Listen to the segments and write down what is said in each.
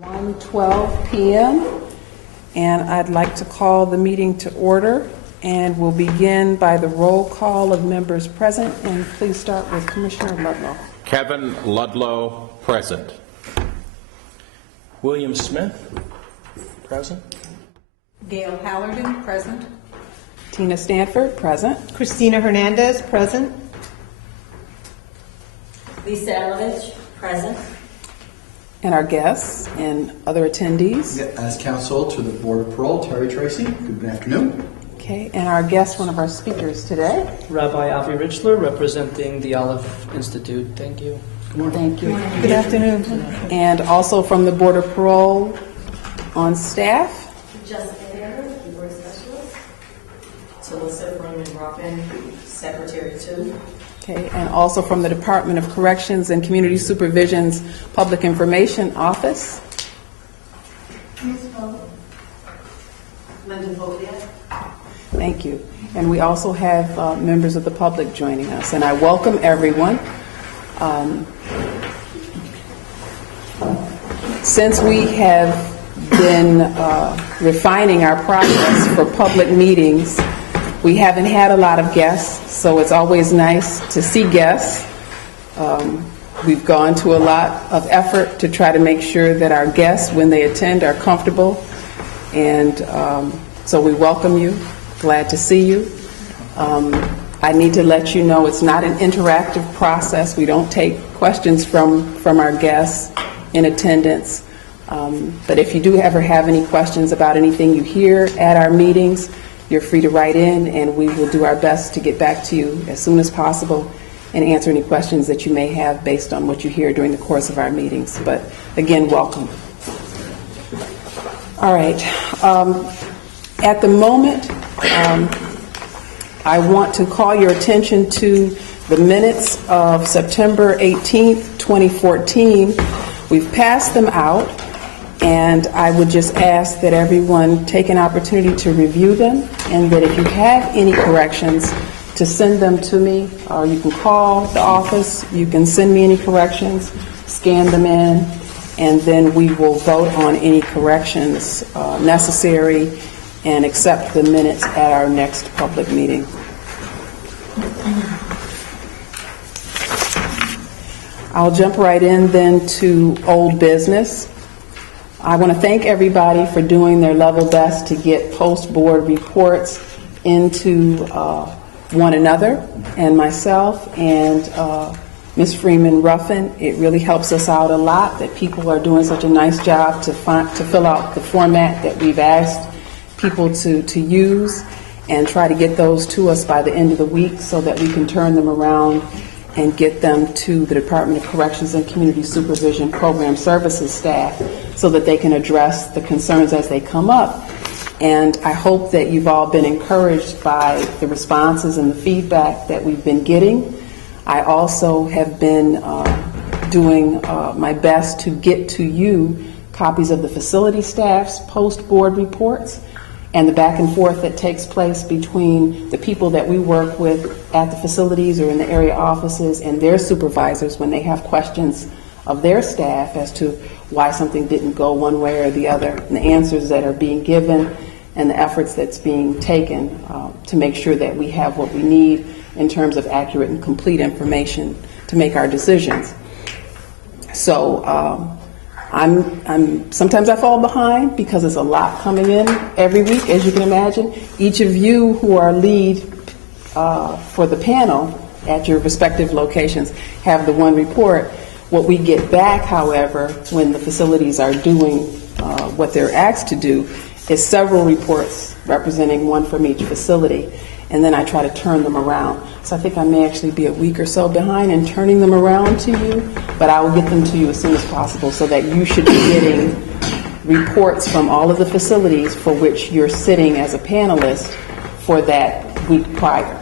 1:12 p.m. and I'd like to call the meeting to order, and we'll begin by the roll call of members present, and please start with Commissioner Ludlow. Kevin Ludlow, present. William Smith, present. Gail Hallerton, present. Tina Stanford, present. Christina Hernandez, present. Lisa Elovich, present. And our guests and other attendees. As counsel to the Board of Parole, Terry Tracy. Good afternoon. Okay, and our guest, one of our speakers today. Rabbi Avi Richler, representing the Olive Institute. Thank you. Good morning. Thank you. Good afternoon. And also from the Board of Parole on staff. Jessica Harris, Board Specialist. Talissa Froman-Ruffin, Secretary 2. Okay, and also from the Department of Corrections and Community Supervision's Public Information Office. Linda Folia. Thank you. And we also have members of the public joining us, and I welcome everyone. Since we have been refining our process for public meetings, we haven't had a lot of guests, so it's always nice to see guests. We've gone to a lot of effort to try to make sure that our guests, when they attend, are comfortable. And so we welcome you. Glad to see you. I need to let you know it's not an interactive process. We don't take questions from our guests in attendance. But if you do ever have any questions about anything you hear at our meetings, you're free to write in, and we will do our best to get back to you as soon as possible and answer any questions that you may have based on what you hear during the course of our meetings. But again, welcome. All right. At the moment, I want to call your attention to the minutes of September 18th, 2014. We've passed them out, and I would just ask that everyone take an opportunity to review them, and that if you have any corrections, to send them to me, or you can call the office, you can send me any corrections, scan them in, and then we will vote on any corrections necessary and accept the minutes at our next public meeting. I'll jump right in then to old business. I want to thank everybody for doing their level best to get post-board reports into one another and myself and Ms. Freeman-Ruffin. It really helps us out a lot that people are doing such a nice job to fill out the format that we've asked people to use, and try to get those to us by the end of the week so that we can turn them around and get them to the Department of Corrections and Community Supervision Program Services staff so that they can address the concerns as they come up. And I hope that you've all been encouraged by the responses and the feedback that we've been getting. I also have been doing my best to get to you copies of the facility staff's post-board reports and the back and forth that takes place between the people that we work with at the facilities or in the area offices and their supervisors when they have questions of their staff as to why something didn't go one way or the other, and the answers that are being given and the efforts that's being taken to make sure that we have what we need in terms of accurate and complete information to make our decisions. So I'm sometimes I fall behind because there's a lot coming in every week, as you can imagine. Each of you who are lead for the panel at your respective locations have the one report. What we get back, however, when the facilities are doing what they're asked to do, is several reports representing one from each facility, and then I try to turn them around. So I think I may actually be a week or so behind in turning them around to you, but I will get them to you as soon as possible so that you should be getting reports from all of the facilities for which you're sitting as a panelist for that week prior.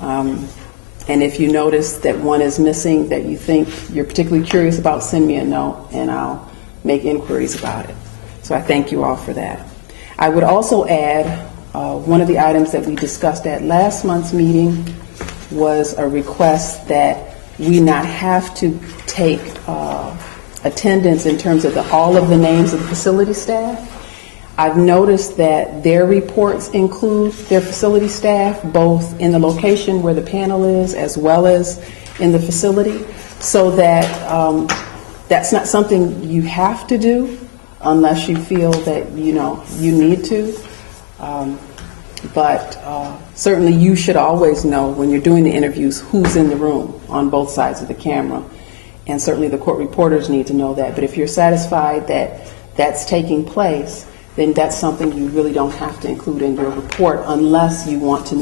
And if you notice that one is missing that you think you're particularly curious about, send me a note and I'll make inquiries about it. So I thank you all for that. I would also add one of the items that we discussed at last month's meeting was a request that we not have to take attendance in terms of all of the names of the facility staff. I've noticed that their reports include their facility staff, both in the location where the panel is as well as in the facility, so that that's not something you have to do unless you feel that, you need to. But certainly you should always know when you're doing the interviews who's in the room on both sides of the camera. And certainly the court reporters need to know that. But if you're satisfied that that's taking place, then that's something you really don't have to include in your report unless you want to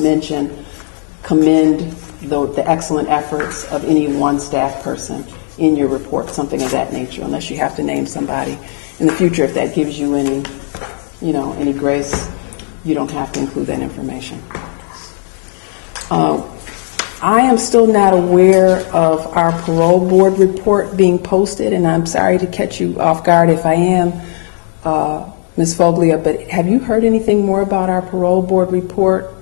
commend the excellent efforts of any one staff person in your report, something of that nature, unless you have to name somebody. In the future, if that gives you any grace, you don't have to include that information. I am still not aware of our parole board report being posted, and I'm sorry to catch you off guard if I am, Ms. Foglia, but have you heard anything more about our parole board report?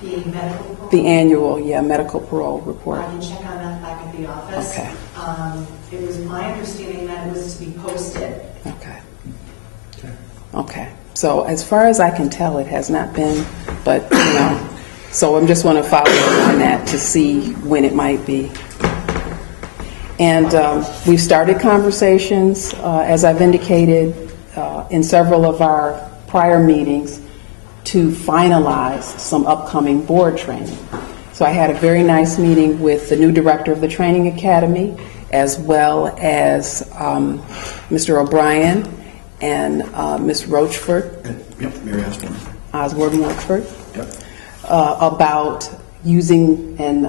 The medical parole? The annual, medical parole report. I can check on that back at the office. Okay. It was my understanding that it was to be posted. Okay. So as far as I can tell, it has not been, but, so I'm just want to follow up on that to see when it might be. And we've started conversations, as I've indicated, in several of our prior meetings to finalize some upcoming board training. So I had a very nice meeting with the new director of the Training Academy, as well as Mr. O'Brien and Ms. Rochford. Yep, Mary Osborne Rochford. Yep. About using and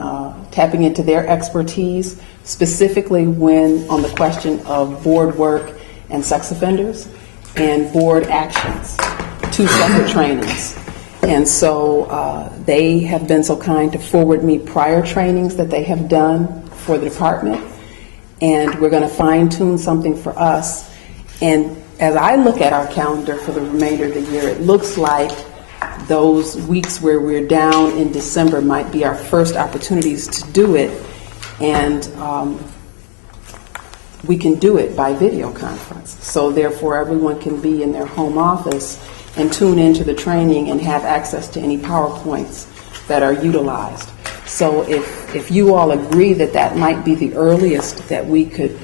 tapping into their expertise, specifically when on the question of board work and sex offenders and board actions, 2 separate trainings. And so they have been so kind to forward me prior trainings that they have done for the department, and we're going to fine-tune something for us. And as I look at our calendar for the remainder of the year, it looks like those weeks where we're down in December might be our first opportunities to do it, and we can do it by video conference. So therefore everyone can be in their home office and tune into the training and have access to any PowerPoints that are utilized. So if you all agree that that might be the earliest that we could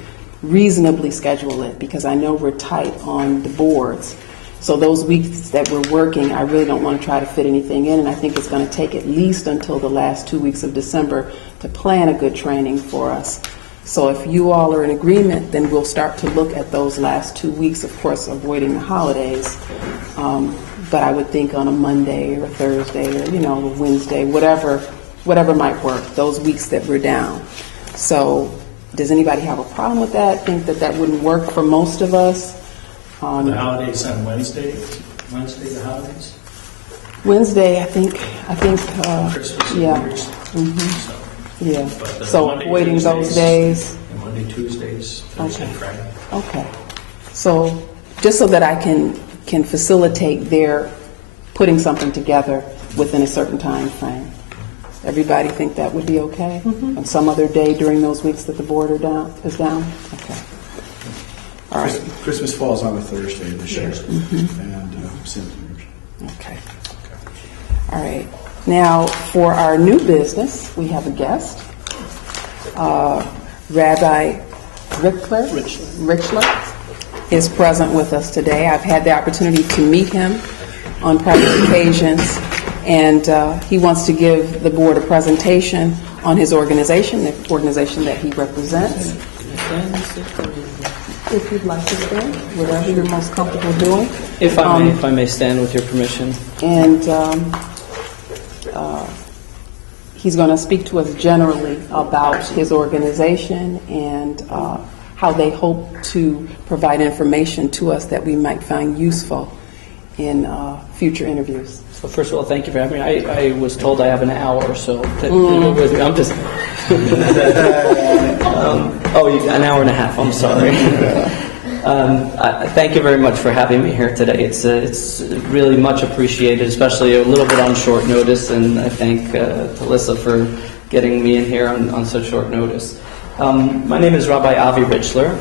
reasonably schedule it, because I know we're tight on the boards. So those weeks that we're working, I really don't want to try to fit anything in, and I think it's going to take at least until the last 2 weeks of December to plan a good training for us. So if you all are in agreement, then we'll start to look at those last 2 weeks, of course, avoiding the holidays. But I would think on a Monday or a Thursday or, a Wednesday, whatever might work, those weeks that we're down. So does anybody have a problem with that? Think that that wouldn't work for most of us? The holidays on Wednesday, the holidays? Wednesday, I think, Christmas and yeah. New Year's. Mhm. Yeah, But so Monday, avoiding those Tuesdays, days. and Monday, Tuesdays, Thursday, Okay. Friday. Okay. So just so that I can facilitate their putting something together within a certain time frame. Everybody think that would be okay? On some other day during those weeks that the board is down? Okay. All right. Christmas falls on a Thursday this year. And St. Okay. All right. Now, for our new business, we have a guest, Rabbi Richler is present with us today. I've had the opportunity to meet him on prior occasions, and he wants to give the board a presentation on his organization, the organization that he represents. If you'd like to stand, whatever you're most comfortable doing. If I may stand with your permission. And he's going to speak to us generally about his organization and how they hope to provide information to us that we might find useful in future interviews. So first of all, thank you for having me. I was told I have an hour or so. I'm just... an hour and a half, I'm sorry. Thank you very much for having me here today. It's really much appreciated, especially a little bit on short notice, and I thank Talissa for getting me in here on such short notice. My name is Rabbi Avi Richler,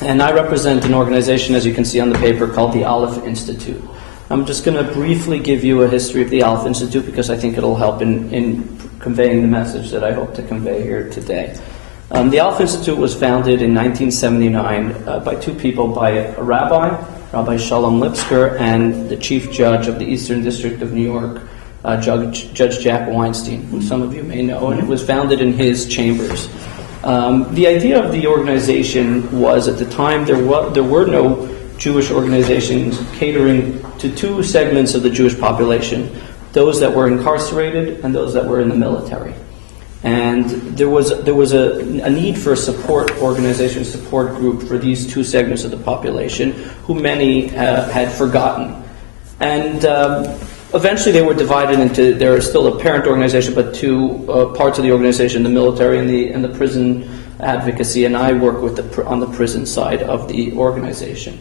and I represent an organization, as you can see on the paper, called the Aleph Institute. I'm just going to briefly give you a history of the Aleph Institute because I think it'll help in conveying the message that I hope to convey here today. The Aleph Institute was founded in 1979 by two people, by a rabbi, Rabbi Shalom Lipsker, and the chief judge of the Eastern District of New York, Judge Jack Weinstein, who some of you may know, and it was founded in his chambers. The idea of the organization was, at the time, there were no Jewish organizations catering to two segments of the Jewish population, those that were incarcerated and those that were in the military. And there was a need for a support organization, support group for these two segments of the population, who many had forgotten. And eventually they were divided into, there is still a parent organization, but two parts of the organization, the military and the prison advocacy, and I work with on the prison side of the organization.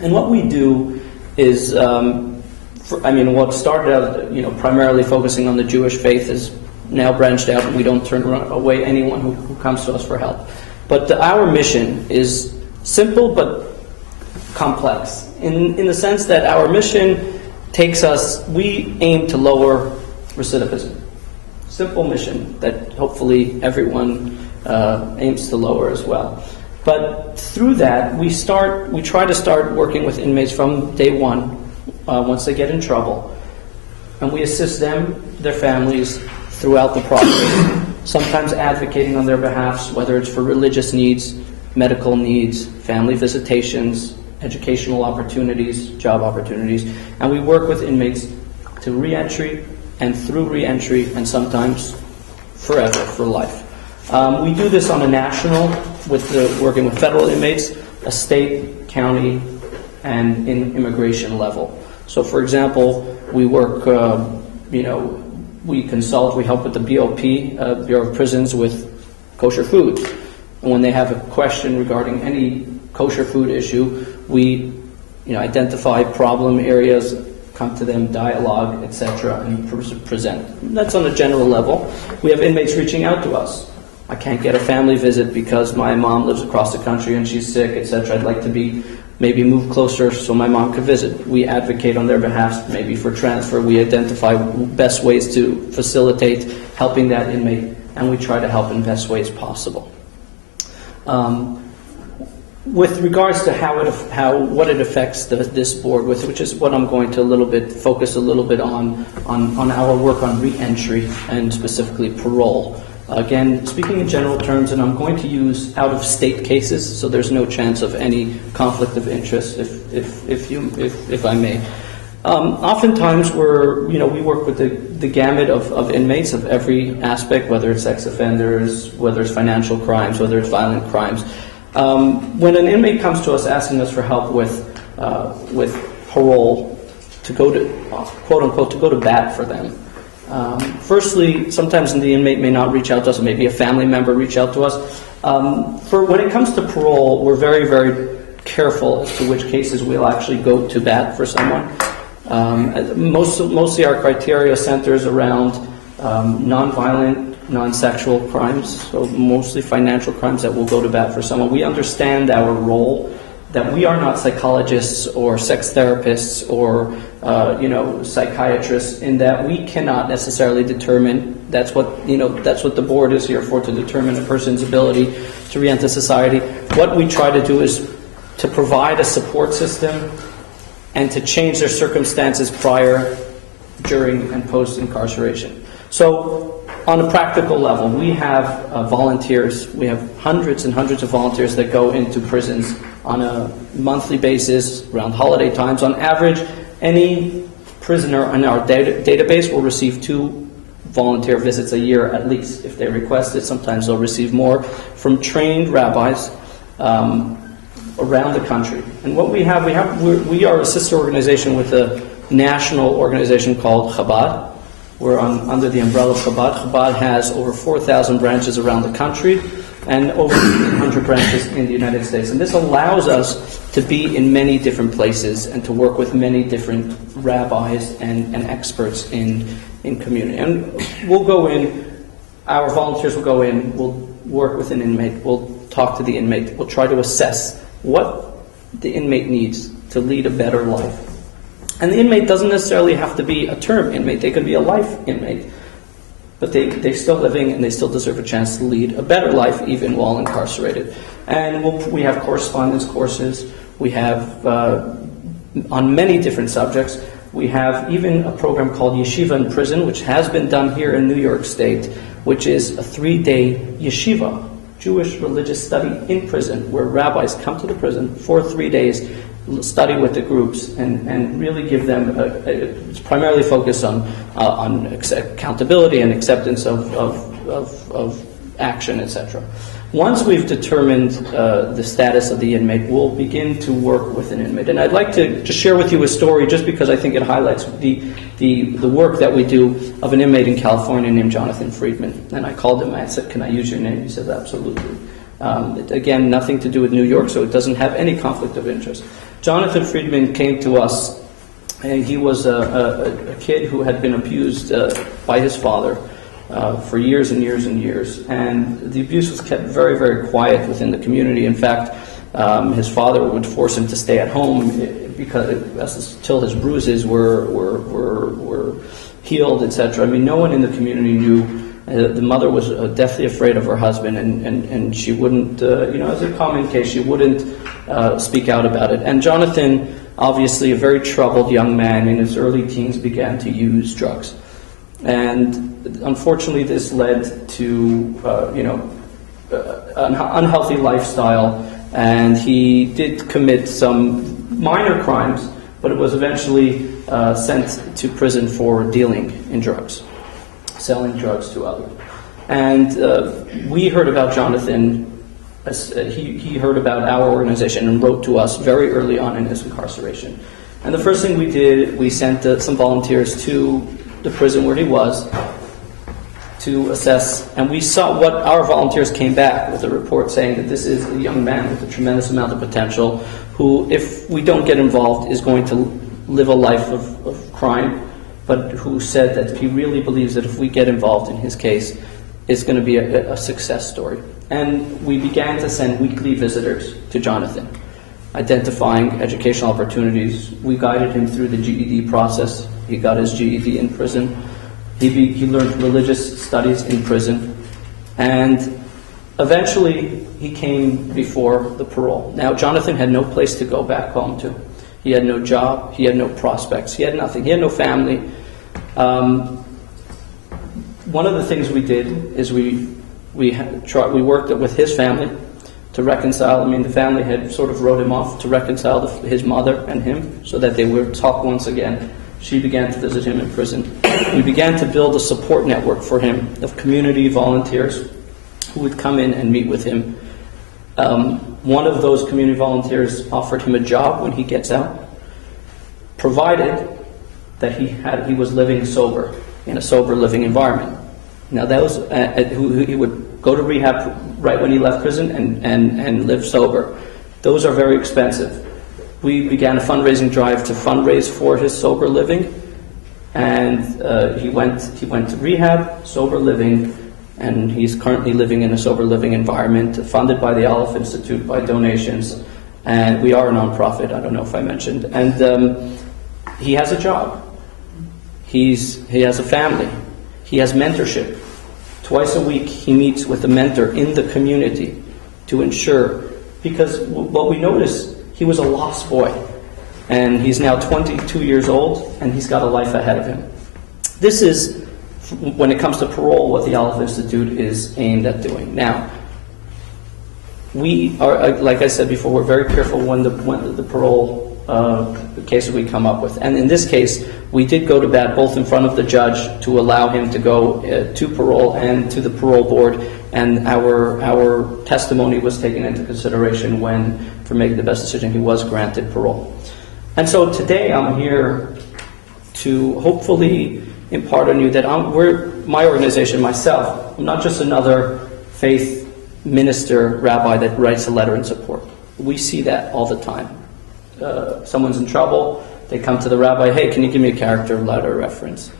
And what we do is, what started out, primarily focusing on the Jewish faith is now branched out, and we don't turn away anyone who comes to us for help. But our mission is simple but complex, in the sense that our mission takes us, we aim to lower recidivism. Simple mission that hopefully everyone aims to lower as well. But through that, we try to start working with inmates from day one, once they get in trouble, and we assist them, their families, throughout the process, sometimes advocating on their behalf, whether it's for religious needs, medical needs, family visitations, educational opportunities, job opportunities, and we work with inmates to re-entry and through re-entry, and sometimes forever, for life. We do this on a national, working with federal inmates, a state, county, and in immigration level. So, for example, we work, we consult, we help with the BOP, Bureau of Prisons, with kosher food. And when they have a question regarding any kosher food issue, we identify problem areas, come to them, dialogue, etc., and present. That's on a general level. We have inmates reaching out to us. I can't get a family visit because my mom lives across the country and she's sick, etc. I'd like to maybe move closer so my mom could visit. We advocate on their behalf, maybe for transfer. We identify best ways to facilitate helping that inmate, and we try to help in best ways possible. With regards to what it affects this board with, which is what I'm going to focus a little bit on our work on re-entry and specifically parole. Again, speaking in general terms, and I'm going to use out-of-state cases, so there's no chance of any conflict of interest, if I may. Oftentimes, we work with the gamut of inmates of every aspect, whether it's sex offenders, whether it's financial crimes, whether it's violent crimes. When an inmate comes to us asking us for help with parole, to go to quote unquote to go to bat for them. Firstly, sometimes the inmate may not reach out to us, or maybe a family member reach out to us. When it comes to parole, we're very, very careful as to which cases we'll actually go to bat for someone. Mostly our criteria centers around nonviolent, non-sexual crimes, so mostly financial crimes that will go to bat for someone. We understand our role, that we are not psychologists or sex therapists or psychiatrists, in that we cannot necessarily determine. That's what the board is here for, to determine a person's ability to re-enter society. What we try to do is to provide a support system and to change their circumstances prior, during, and post-incarceration. So, on a practical level, we have volunteers. We have hundreds and hundreds of volunteers that go into prisons on a monthly basis, around holiday times. On average, any prisoner in our database will receive 2 volunteer visits a year at least. If they request it, sometimes they'll receive more, from trained rabbis around the country. And what we are a sister organization with a national organization called Chabad. We're under the umbrella of Chabad. Chabad has over 4,000 branches around the country and over 100 branches in the United States. And this allows us to be in many different places and to work with many different rabbis and experts in community. And we'll go in, our volunteers will go in, we'll work with an inmate. We'll talk to the inmate. We'll try to assess what the inmate needs to lead a better life. And the inmate doesn't necessarily have to be a term inmate. They could be a life inmate. But they're still living and they still deserve a chance to lead a better life even while incarcerated. And we have correspondence courses. We have, on many different subjects, we have even a program called Yeshiva in Prison, which has been done here in New York State, which is a 3-day yeshiva, Jewish religious study in prison, where rabbis come to the prison for 3 days, study with the groups, and really give them, it's primarily focused on accountability and acceptance of action, etc. Once we've determined the status of the inmate, we'll begin to work with an inmate. And I'd like to just share with you a story just because I think it highlights the work that we do of an inmate in California named Jonathan Friedman. And I called him, I said, "Can I use your name?" He said, "Absolutely." Again, nothing to do with New York, so it doesn't have any conflict of interest. Jonathan Friedman came to us, and he was a kid who had been abused by his father for years and years and years. And the abuse was kept very, very quiet within the community. In fact, his father would force him to stay at home until his bruises were healed, etc. I mean, no one in the community knew. The mother was deathly afraid of her husband, and she wouldn't, as a common case, she wouldn't speak out about it. And Jonathan, obviously a very troubled young man in his early teens, began to use drugs. And unfortunately, this led to, an unhealthy lifestyle, and he did commit some minor crimes, but it was eventually sent to prison for dealing in drugs, selling drugs to others. And we heard about Jonathan, he heard about our organization and wrote to us very early on in his incarceration. And the first thing we did, we sent some volunteers to the prison where he was to assess, and we saw what our volunteers came back with a report saying that this is a young man with a tremendous amount of potential who, if we don't get involved, is going to live a life of crime, but who said that he really believes that if we get involved in his case, it's going to be a success story. And we began to send weekly visitors to Jonathan, identifying educational opportunities. We guided him through the GED process. He got his GED in prison. He learned religious studies in prison. And eventually, he came before the parole. Now, Jonathan had no place to go back home to. He had no job. He had no prospects. He had nothing. He had no family. One of the things we did is we worked with his family to reconcile. I mean, the family had sort of wrote him off to reconcile his mother and him so that they would talk once again. She began to visit him in prison. We began to build a support network for him of community volunteers who would come in and meet with him. One of those community volunteers offered him a job when he gets out, provided that he was living sober, in a sober living environment. Now, he would go to rehab right when he left prison and live sober. Those are very expensive. We began a fundraising drive to fundraise for his sober living, and he went to rehab, sober living, and he's currently living in a sober living environment, funded by the Aleph Institute by donations, and we are a nonprofit. I don't know if I mentioned, and he has a job. He has a family. He has mentorship. Twice a week, he meets with a mentor in the community to ensure, because what we noticed, he was a lost boy, and he's now 22 years old, and he's got a life ahead of him. This is, when it comes to parole, what the Aleph Institute is aimed at doing. Now, we are, like I said before, we're very careful when the parole cases we come up with. And in this case, we did go to bat both in front of the judge to allow him to go to parole and to the parole board, and our testimony was taken into consideration for making the best decision. He was granted parole. And so today I'm here to hopefully impart on you that my organization, myself, I'm not just another faith minister, rabbi that writes a letter in support. We see that all the time. Someone's in trouble, they come to the rabbi, hey, can you give me a character letter reference?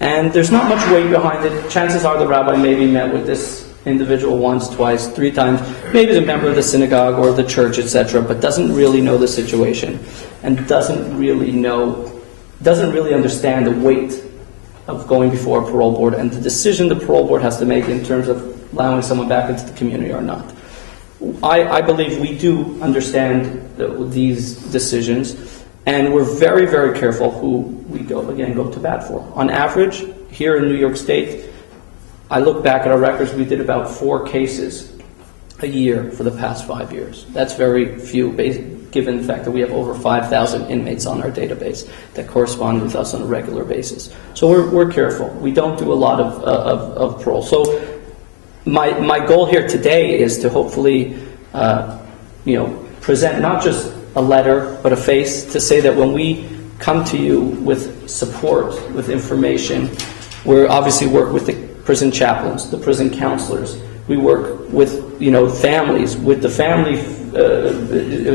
And there's not much weight behind it. Chances are the rabbi maybe met with this individual once, twice, 3 times, maybe is a member of the synagogue or the church, etc., but doesn't really know the situation and doesn't really understand the weight of going before a parole board and the decision the parole board has to make in terms of allowing someone back into the community or not. I believe we do understand these decisions, and we're very, very careful who we go to bat for. On average, here in New York State, I look back at our records, we did about 4 cases a year for the past 5 years. That's very few, given the fact that we have over 5,000 inmates on our database that correspond with us on a regular basis. So we're careful. We don't do a lot of parole. So my goal here today is to hopefully, present not just a letter, but a face to say that when we come to you with support, with information, we obviously work with the prison chaplains, the prison counselors. We work with, families, with the family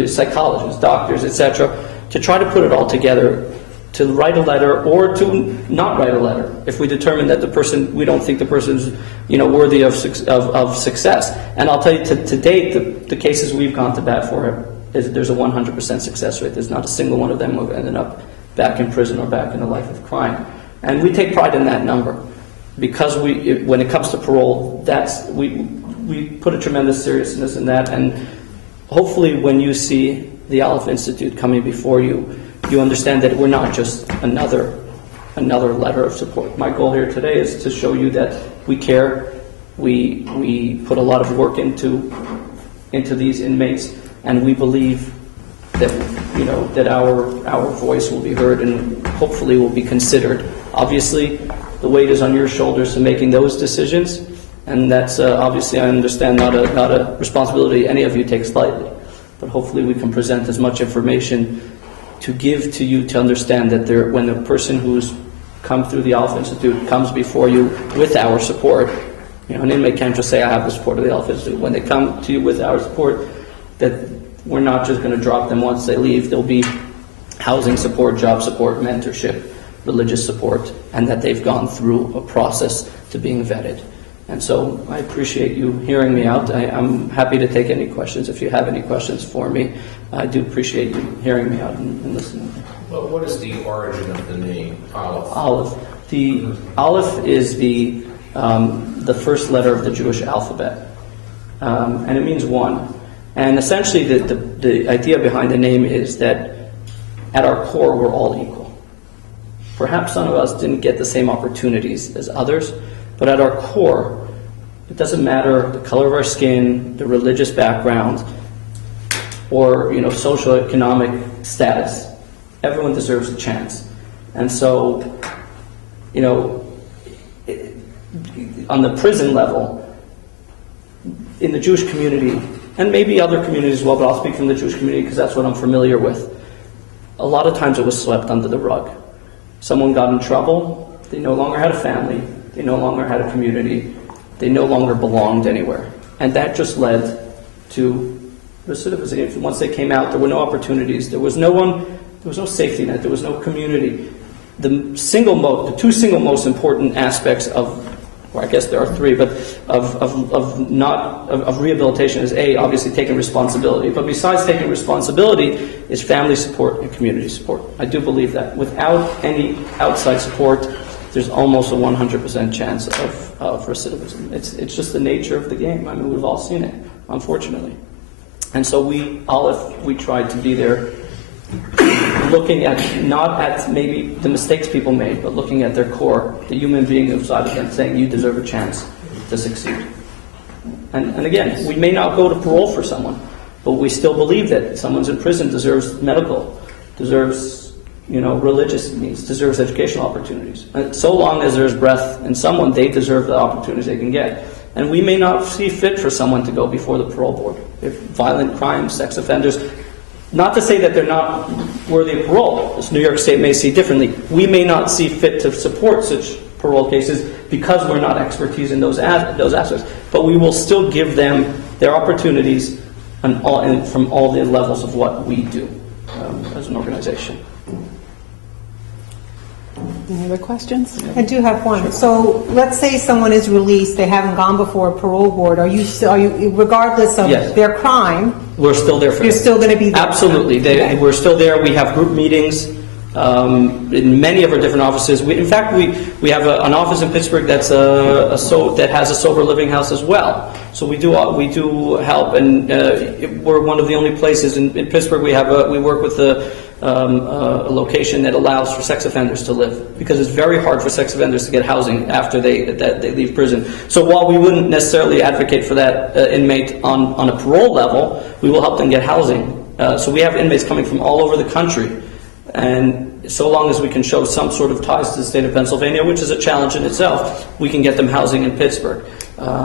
psychologists, doctors, etc., to try to put it all together, to write a letter or to not write a letter if we determine that we don't think the person's, worthy of success. And I'll tell you, to date, the cases we've gone to bat for, there's a 100% success rate. There's not a single one of them who have ended up back in prison or back in a life of crime. And we take pride in that number. Because when it comes to parole, we put a tremendous seriousness in that, and hopefully when you see the Aleph Institute coming before you, you understand that we're not just another letter of support. My goal here today is to show you that we care, we put a lot of work into these inmates, and we believe that that our voice will be heard and hopefully will be considered. Obviously, the weight is on your shoulders to making those decisions, and that's obviously, I understand, not a responsibility any of you take lightly. But hopefully we can present as much information to give to you to understand that when a person who's come through the Aleph Institute comes before you with our support, an inmate can't just say, I have the support of the Aleph Institute. When they come to you with our support, that we're not just going to drop them once they leave. There'll be housing support, job support, mentorship, religious support, and that they've gone through a process to being vetted. And so I appreciate you hearing me out. I'm happy to take any questions if you have any questions for me. I do appreciate you hearing me out and listening. Well, what is the origin of the name Aleph? Aleph. The Aleph is the first letter of the Jewish alphabet, and it means one. And essentially the idea behind the name is that at our core we're all equal. Perhaps some of us didn't get the same opportunities as others, but at our core, it doesn't matter the color of our skin, the religious background, or socioeconomic status. Everyone deserves a chance. And so, on the prison level, in the Jewish community, and maybe other communities as well, but I'll speak from the Jewish community because that's what I'm familiar with, a lot of times it was swept under the rug. Someone got in trouble, they no longer had a family, they no longer had a community, they no longer belonged anywhere. And that just led to recidivism. Once they came out, there were no opportunities, there was no safety net, there was no community. The two single most important aspects of, or I guess there are 3, but of rehabilitation is obviously taking responsibility. But besides taking responsibility is family support and community support. I do believe that. Without any outside support, there's almost a 100% chance of recidivism. It's just the nature of the game. I mean, we've all seen it, unfortunately. And so we tried to be there, looking at, not at maybe the mistakes people made, but looking at their core, the human being inside of them, saying you deserve a chance to succeed. And again, we may not go to parole for someone, but we still believe that someone's in prison deserves medical, deserves religious needs, deserves educational opportunities. And so long as there's breath in someone, they deserve the opportunities they can get. And we may not see fit for someone to go before the parole board. If violent crimes, sex offenders, not to say that they're not worthy of parole, as New York State may see differently. We may not see fit to support such parole cases because we're not expertise in those aspects. But we will still give them their opportunities from all the levels of what we do as an organization. Any other questions? I do have one. So let's say someone is released, they haven't gone before a parole board. Are you, regardless of Yes. their crime, We're still there for you're them. still going to be there? Absolutely. We're still there. We have group meetings in many of our different offices. In fact, we have an office in Pittsburgh that has a sober living house as well. So we do help, and we're one of the only places in Pittsburgh. We work with a location that allows for sex offenders to live, because it's very hard for sex offenders to get housing after they leave prison. So while we wouldn't necessarily advocate for that inmate on a parole level, we will help them get housing. So we have inmates coming from all over the country. And so long as we can show some sort of ties to the state of Pennsylvania, which is a challenge in itself, we can get them housing in Pittsburgh.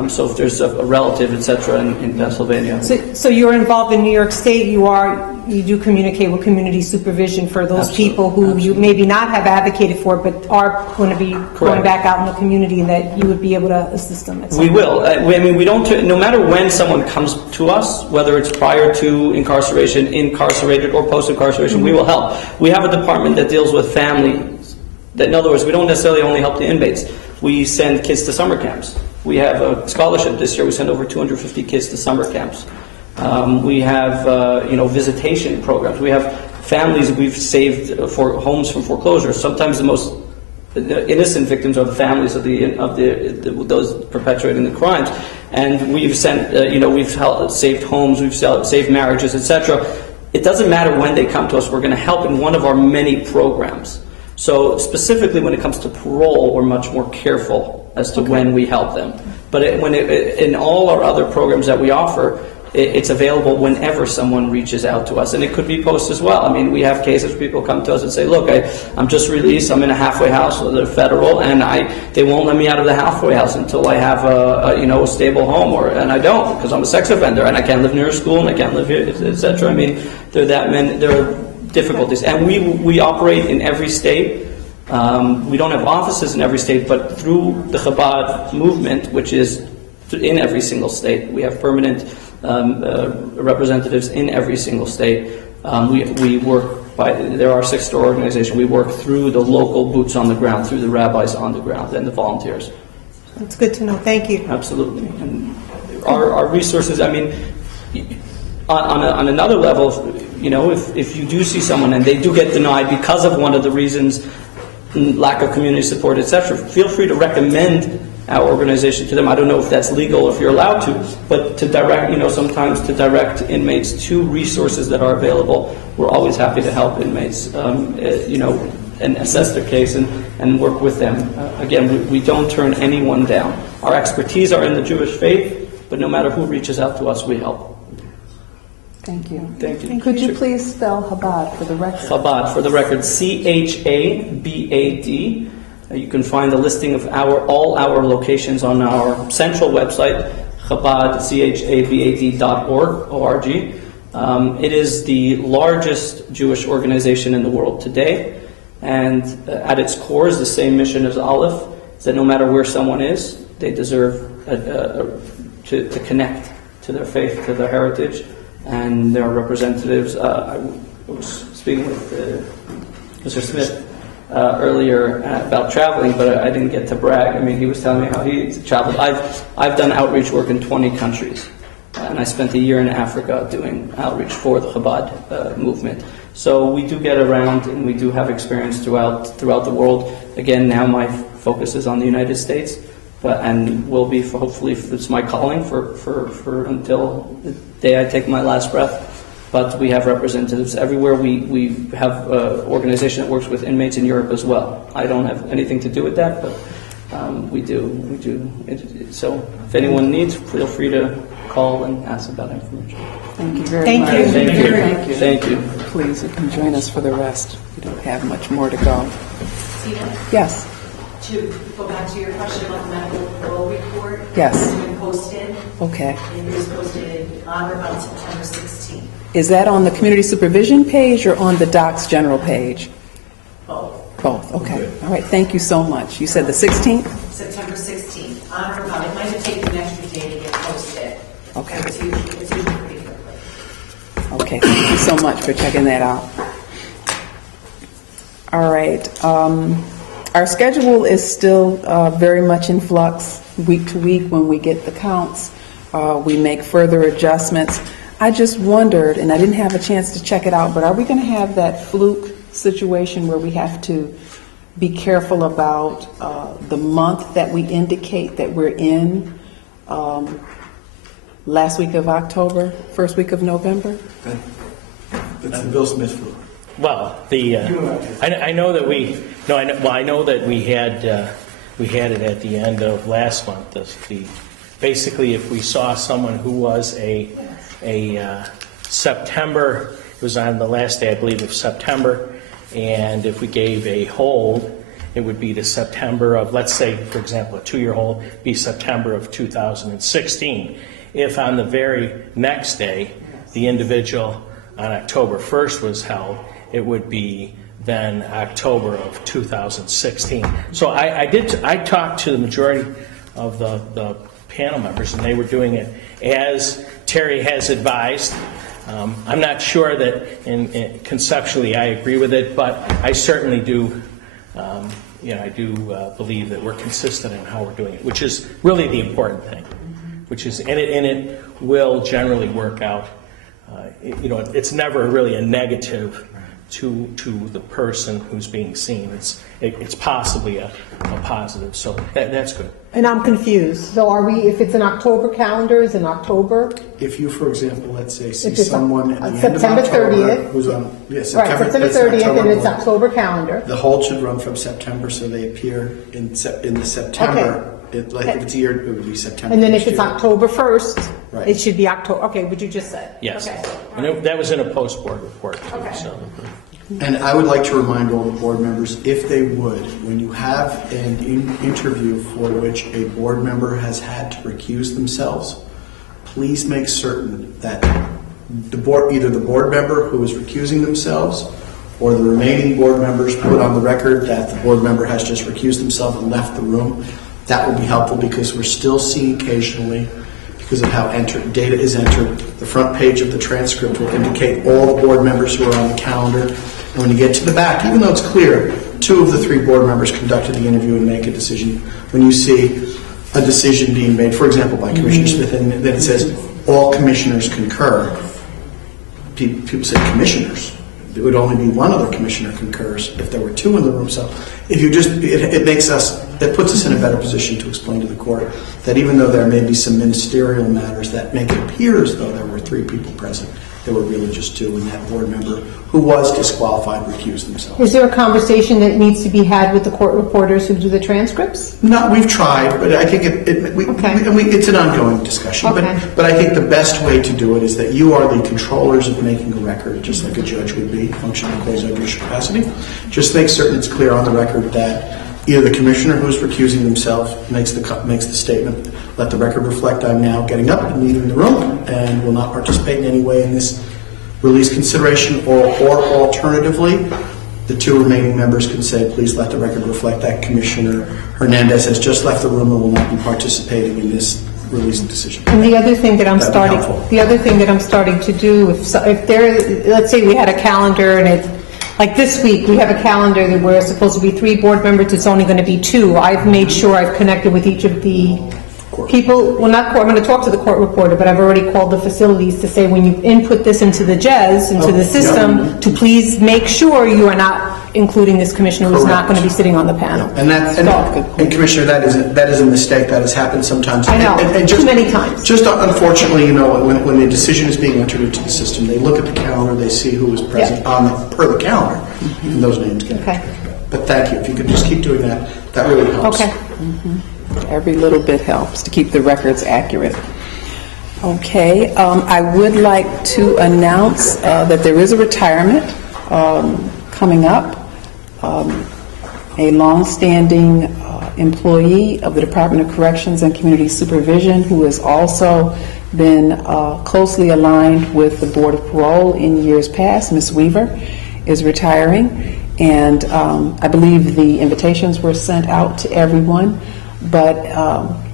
So if there's a relative, etc., in Pennsylvania. So you're involved in New York State. You do communicate with community supervision for those Absolutely. people who you maybe not have advocated for, but are going to be going Correct. back out in the community, and that you would be able to assist them. At some We point. will. We don't. No matter when someone comes to us, whether it's prior to incarceration, incarcerated, or post-incarceration, we will help. We have a department that deals with families. In other words, we don't necessarily only help the inmates. We send kids to summer camps. We have a scholarship this year. We send over 250 kids to summer camps. We have visitation programs. We have families we've saved for homes from foreclosure. Sometimes the most innocent victims are the families of those perpetrating the crimes, and we've sent saved homes, we've saved marriages, etc. It doesn't matter when they come to us. We're going to help in one of our many programs. So specifically when it comes to parole, we're much more careful as to when we help them. But in all our other programs that we offer, it's available whenever someone reaches out to us. And it could be post as well. I mean, we have cases where people come to us and say, look, I'm just released, I'm in a halfway house with the federal, and they won't let me out of the halfway house until I have a stable home, and I don't, because I'm a sex offender, and I can't live near a school, and I can't live here, etc. I mean, there are difficulties. And we operate in every state. We don't have offices in every state, but through the Chabad movement, which is in every single state, we have permanent representatives in every single state. We work there are 6-store organization. We work through the local boots on the ground, through the rabbis on the ground and the volunteers. That's good to know. Thank you. Absolutely. And our resources, I mean, on another level, if you do see someone and they do get denied because of one of the reasons, lack of community support, etc., feel free to recommend our organization to them. I don't know if that's legal, if you're allowed to, but to direct, sometimes to direct inmates to resources that are available. We're always happy to help inmates, and assess their case and work with them. Again, we don't turn anyone down. Our expertise are in the Jewish faith, but no matter who reaches out to us, we help. Thank you. Thank you. Could you please spell Chabad for the record? Chabad, for the record, Chabad. You can find the listing of all our locations on our central website, Chabad, Chabad.org. It is the largest Jewish organization in the world today, and at its core is the same mission as Aleph, is that no matter where someone is, they deserve to connect to their faith, to their heritage, and their representatives. I was speaking with Mr. Smith earlier about traveling, but I didn't get to brag. I mean, he was telling me how he traveled. I've done outreach work in 20 countries, and I spent a year in Africa doing outreach for the Chabad movement. So we do get around, and we do have experience throughout the world. Again, now my focus is on the United States, and will be hopefully it's my calling for until the day I take my last breath. But we have representatives everywhere. We have an organization that works with inmates in Europe as well. I don't have anything to do with that, but we do. So if anyone needs, feel free to call and ask about information. Thank you very Thank much. you. Thank you. Thank you. Thank you. Please, you can join us for the rest. We don't have much more to go. Tina, Yes. to go back to your question about the medical parole report. Yes. It's been posted. Okay. It was posted on or about September 16th. Is that on the community supervision page or on the DOC's general page? Both. Both. Okay. All right. Thank you so much. You said the 16th? September 16th, on or about. It might have taken an extra day to get posted. Okay. It's usually pretty quickly. Okay. Thank you so much for checking that out. All right. Our schedule is still very much in flux week to week. When we get the counts, we make further adjustments. I just wondered, and I didn't have a chance to check it out, but are we going to have that fluke situation where we have to be careful about the month that we indicate that we're in? Last week of October, first week of November? That's the Bill Smith flu. Well, I know that I know that we had it at the end of last month. Basically, if we saw someone who was a September, it was on the last day, I believe, of September, and if we gave a hold, it would be to September of, let's say, for example, a 2-year hold, be September of 2016. If on the very next day, the individual on October 1st was held, it would be then October of 2016. So I talked to the majority of the panel members, and they were doing it as Terry has advised. I'm not sure that conceptually I agree with it, but I certainly do. I do believe that we're consistent in how we're doing it, which is really the important thing. And it will generally work out. It's never really a negative to the person who's being seen. It's possibly a positive. So that's good. And I'm confused. So are we, if it's an October calendar, is in October? If you, for example, let's say, see If it's someone at the end September of October 30th. who's on, Right, September 30th, and it's October calendar. The hold should run from September, so they appear in the September. If it's a year, it would be September. And then if it's October 1st, Right. it should be October, okay, what you just said. Yes. Okay. And that was in a post-board report, too. Okay. So. And I would like to remind all the board members, if they would, when you have an interview for which a board member has had to recuse themselves, please make certain that either the board member who is recusing themselves or the remaining board members put on the record that the board member has just recused himself and left the room. That will be helpful because we're still seeing occasionally, because of how data is entered, the front page of the transcript will indicate all the board members who are on the calendar. And when you get to the back, even though it's clear, 2 of the 3 board members conducted the interview and make a decision. When you see a decision being made, for example, by Commissioner Smith, and then it says, all commissioners concur, people say commissioners. It would only be 1 other commissioner concurs if there were 2 in the room. So if you just, it puts us in a better position to explain to the court that even though there may be some ministerial matters that make it appear as though there were 3 people present, there were really just 2, and that board member who was disqualified recused themselves. Is there a conversation that needs to be had with the court reporters who do the transcripts? No, we've tried, but I think it's an ongoing discussion. Okay. But I think the best way to do it is that you are the controllers of making a record, just like a judge would be, functioning in quasi-judicial capacity. Just make certain it's clear on the record that either the commissioner who's recusing himself makes the statement, let the record reflect I'm now getting up and leaving the room and will not participate in any way in this release consideration, or alternatively, the 2 remaining members can say, please let the record reflect that Commissioner Hernandez has just left the room and will not be participating in this release decision. And the other thing that I'm That'd be starting to do, if there, let's say we had a calendar and it's like this week, we have a calendar that we're supposed to be 3 board members, it's only going to be 2. I've made sure I've connected with each of the people, well, not court, I'm going to talk to the court reporter, but I've already called the facilities to say when you input this into the JES, into the system, to please make sure you are not including this commissioner who's not going to be sitting on the panel. And Commissioner, that is a mistake that has happened sometimes. I know, and too many times. Just unfortunately, when the decision is being entered into the system, they look at the calendar, they see who is present per the calendar, and those names get entered. But thank you. If you could just keep doing that, that really helps. Okay. Every little bit helps to keep the records accurate. Okay, I would like to announce that there is a retirement coming up. A long-standing employee of the Department of Corrections and Community Supervision who has also been closely aligned with the Board of Parole in years past, Ms. Weaver, is retiring. And I believe the invitations were sent out to everyone. But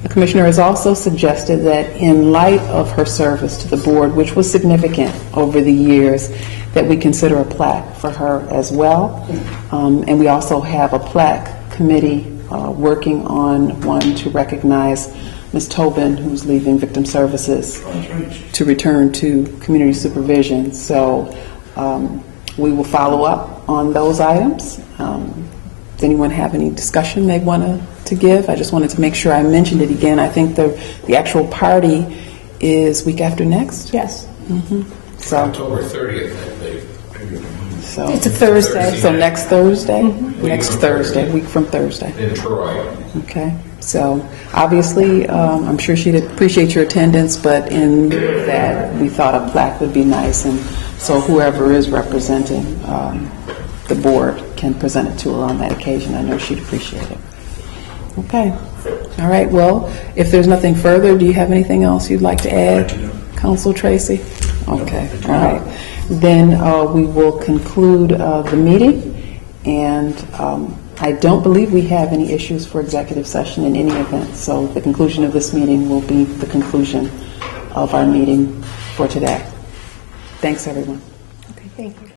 the Commissioner has also suggested that in light of her service to the Board, which was significant over the years, that we consider a plaque for her as well. And we also have a plaque committee working on one to recognize Ms. Tobin, who's leaving Victim Services to return to community supervision. So we will follow up on those items. Does anyone have any discussion they want to give? I just wanted to make sure I mentioned it again. I think the actual party is week after next. Yes. So, October 30th, I believe. so It's a Thursday. So next Thursday? Next Thursday, week from Thursday. In Troy. Okay. So obviously, I'm sure she'd appreciate your attendance, but in lieu of that, we thought a plaque would be nice, and so whoever is representing the board can present it to her on that occasion. I know she'd appreciate it. Okay. All right. Well, if there's nothing further, do you have anything else you'd like to add, Council Tracy? Okay. All right. Then we will conclude the meeting, and I don't believe we have any issues for executive session in any event. So the conclusion of this meeting will be the conclusion of our meeting for today. Thanks, everyone. Okay, thank you.